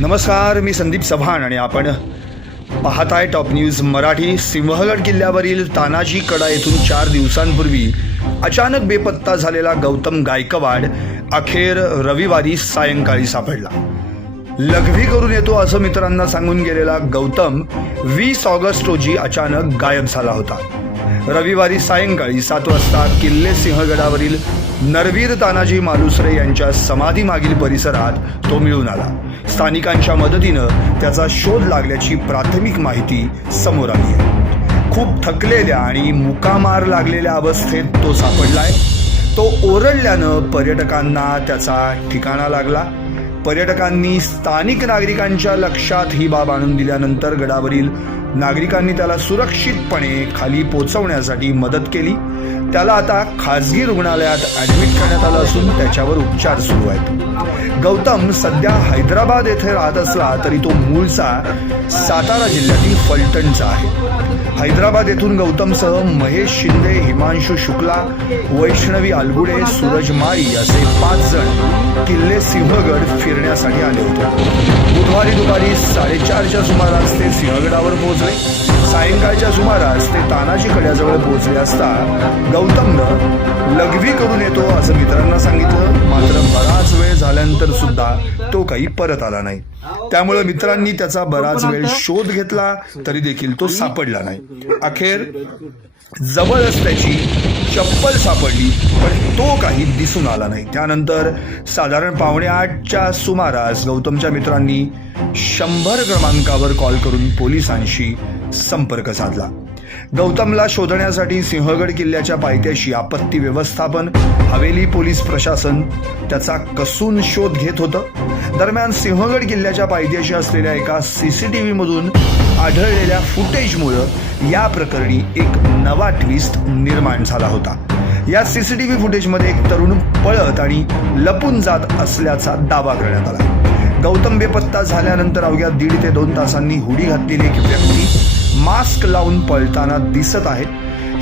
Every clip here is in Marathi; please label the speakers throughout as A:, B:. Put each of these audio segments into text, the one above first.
A: नमस्कार मी संदीप चव्हाण आणि आपण पाहताय टॉप न्यूज मराठी. सिंहगड किल्ल्यावरील तानाजी कडा येथून चार दिवसांपूर्वी अचानक बेपत्ता झालेला गौतम गायकवाड अखेर रविवारी सायंकाळी सापडला. लघवी करून येतो असं मित्रांना सांगून गेलेला गौतम वीस ऑगस्ट रोजी अचानक गायब झाला होता. रविवारी सायंकाळी सात वाजता किल्ले सिंहगडावरील नरवीर तानाजी मालुसरे यांच्या समाधी मागील परिसरात तो मिळून आला. स्थानिकांच्या मदतीनं त्याचा शोध लागल्याची प्राथमिक माहिती समोर आली आहे. खूप थकलेल्या आणि मुकामार लागलेल्या अवस्थेत तो सापडलाय. तो ओरडल्यानं पर्यटकांना त्याचा ठिकाणा लागला. पर्यटकांनी स्थानिक नागरिकांच्या लक्षात ही बाब आणून दिल्यानंतर गडावरील नागरिकांनी त्याला सुरक्षितपणे खाली पोचवण्यासाठी मदत केली. त्याला आता खाजगी रुग्णालयात ऍडमिट करण्यात आलं असून त्याच्यावर उपचार सुरू आहेत. गौतम सध्या हैदराबाद येथे राहत असला तरी तो मूळचा सातारा जिल्ह्यातील फलटणचा आहे. हैदराबाद येथून गौतमसह महेश शिंदे हिमांशू शुक्ला वैष्णवी अलगुडे सूरज माळी असे पाच जण किल्ले सिंहगड फिरण्यासाठी आले होते. बुधवारी दुपारी साडेचारच्या सुमारास ते सिंहगडावर पोहोचले. सायंकाळच्या सुमारास ते तानाजी कड्याजवळ पोहोचले असता गौतमनं लघवी करून येतो असं मित्रांना सांगितलं. सुद्धा तो काही परत आला नाही. त्यामुळे मित्रांनी त्याचा बराच वेळ शोध घेतला तरी देखील तो सापडला नाही. अखेर जवळच त्याची चप्पल सापडली पण तो काही दिसून आला नाही. त्यानंतर साधारण पावणे आठच्या सुमारास गौतमच्या मित्रांनी शंभर क्रमांकावर कॉल करून पोलिसांशी संपर्क साधला. गौतमला शोधण्यासाठी सिंहगड किल्ल्याच्या पायथ्याशी आपत्ती व्यवस्थापन हवेली पोलीस प्रशासन त्याचा कसून शोध घेत होतं. दरम्यान सिंहगड किल्ल्याच्या पायथ्याशी असलेल्या एका सीसीटीव्ही मधून आढळलेल्या फुटेजमुळं या प्रकरणी एक नवा ट्विस्ट निर्माण झाला होता. या सीसीटीव्ही फुटेजमध्ये एक तरुण पळत आणि लपून जात असल्याचा दावा करण्यात आला. गौतम बेपत्ता झाल्यानंतर अवघ्या दीड ते दोन तासांनी हुडी घातलेली एक व्यक्ती मास्क लावून पळताना दिसत आहेत.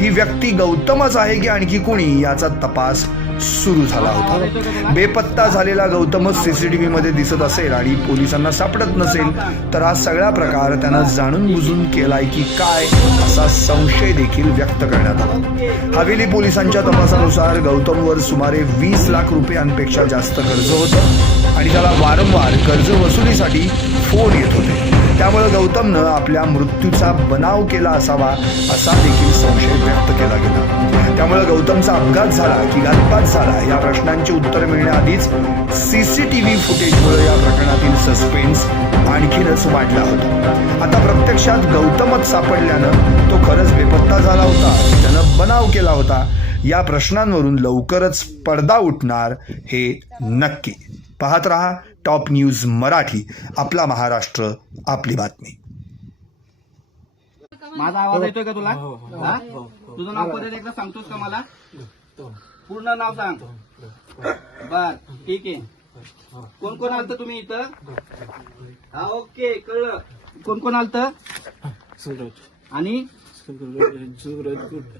A: ही व्यक्ती गौतमच आहे की आणखी कोणी याचा तपास सुरू झाला होता. बेपत्ता झालेला गौतमच सीसीटीव्ही मध्ये दिसत असेल आणि पोलिसांना सापडत नसेल तर हा सगळा प्रकार त्यानं जाणून बुजून केलाय की काय असा संशय देखील व्यक्त करण्यात आला. हवेली पोलिसांच्या तपासानुसार गौतमवर सुमारे वीस लाख रुपयांपेक्षा जास्त कर्ज होतं आणि त्याला वारंवार कर्ज वसुलीसाठी फोन येत होते. त्यामुळे गौतमनं आपल्या मृत्यूचा बनाव केला असावा असा देखील संशय व्यक्त केला गेला. त्यामुळे गौतमचा अपघात झाला की घातपात झाला या प्रश्नांची उत्तर मिळण्याआधीच सीसीटीव्ही फुटेजमुळे या प्रकरणातील सस्पेन्स आणखीनच वाढला होता. आता प्रत्यक्षात गौतमच सापडल्यानं तो खरंच बेपत्ता झाला होता. त्यानं बनाव केला होता. या प्रश्नांवरून लवकरच पडदा उठणार हे नक्की. पाहत रहा टॉप न्यूज मराठी आपला महाराष्ट्र आपली बातमी.
B: माझा आवाज येतोय का तुला? हा? तुझं नाव परत एकदा सांगतोस का मला? पूर्ण नाव सांग. बर ठीक आहे. कोण कोण आलत तुम्ही इथं? हा ओके कळलं. कोण कोण आलत?
C: सूरज
B: आणि?
C: सूरज सूरज